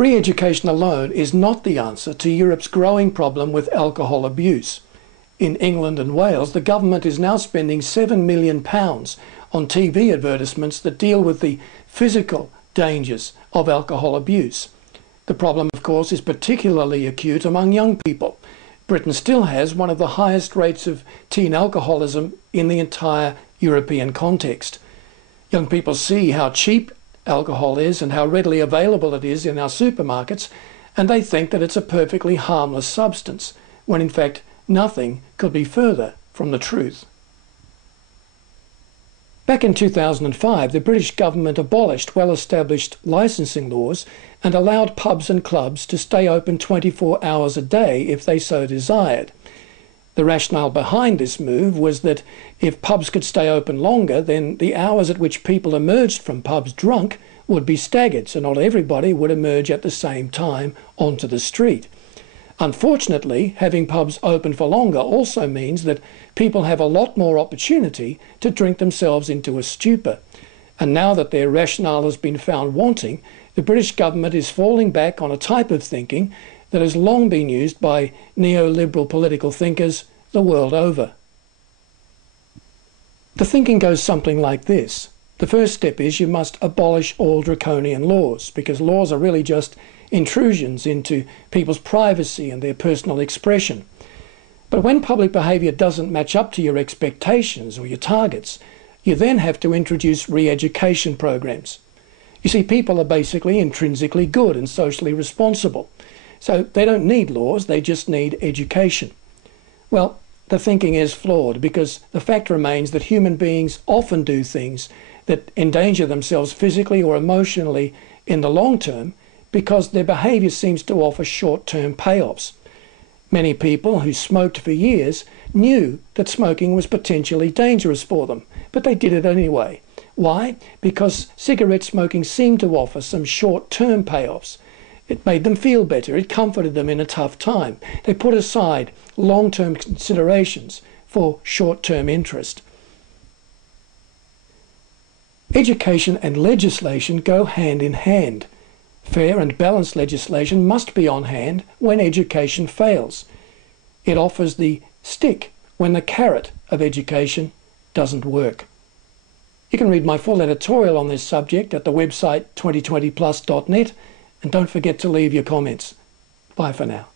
Re-education alone is not the answer to Europe's growing problem with alcohol abuse. In England and Wales, the government is now spending £7 million on TV advertisements that deal with the physical dangers of alcohol abuse. The problem, of course, is particularly acute among young people. Britain still has one of the highest rates of teen alcoholism in the entire European context. Young people see how cheap alcohol is and how readily available it is in our supermarkets, and they think that it's a perfectly harmless substance, when in fact nothing could be further from the truth. Back in 2005, the British government abolished well-established licensing laws and allowed pubs and clubs to stay open 24 hours a day if they so desired. The rationale behind this move was that if pubs could stay open longer, then the hours at which people emerged from pubs drunk would be staggered, so not everybody would emerge at the same time onto the street. Unfortunately, having pubs open for longer also means that people have a lot more opportunity to drink themselves into a stupor. And now that their rationale has been found wanting, the British government is falling back on a type of thinking that has long been used by neoliberal political thinkers the world over. The thinking goes something like this. The first step is you must abolish all draconian laws, because laws are really just intrusions into people's privacy and their personal expression. But when public behaviour doesn't match up to your expectations or your targets, you then have to introduce re-education programs. You see, people are basically intrinsically good and socially responsible. So they don't need laws, they just need education. Well, the thinking is flawed, because the fact remains that human beings often do things that endanger themselves physically or emotionally in the long term because their behaviour seems to offer short-term payoffs. Many people who smoked for years knew that smoking was potentially dangerous for them, but they did it anyway. Why? Because cigarette smoking seemed to offer some short-term payoffs. It made them feel better, it comforted them in a tough time. They put aside long-term considerations for short-term interest. Education and legislation go hand in hand. Fair and balanced legislation must be on hand when education fails. It offers the stick when the carrot of education doesn't work. You can read my full editorial on this subject at the website 2020plus.net, and don't forget to leave your comments. Bye for now.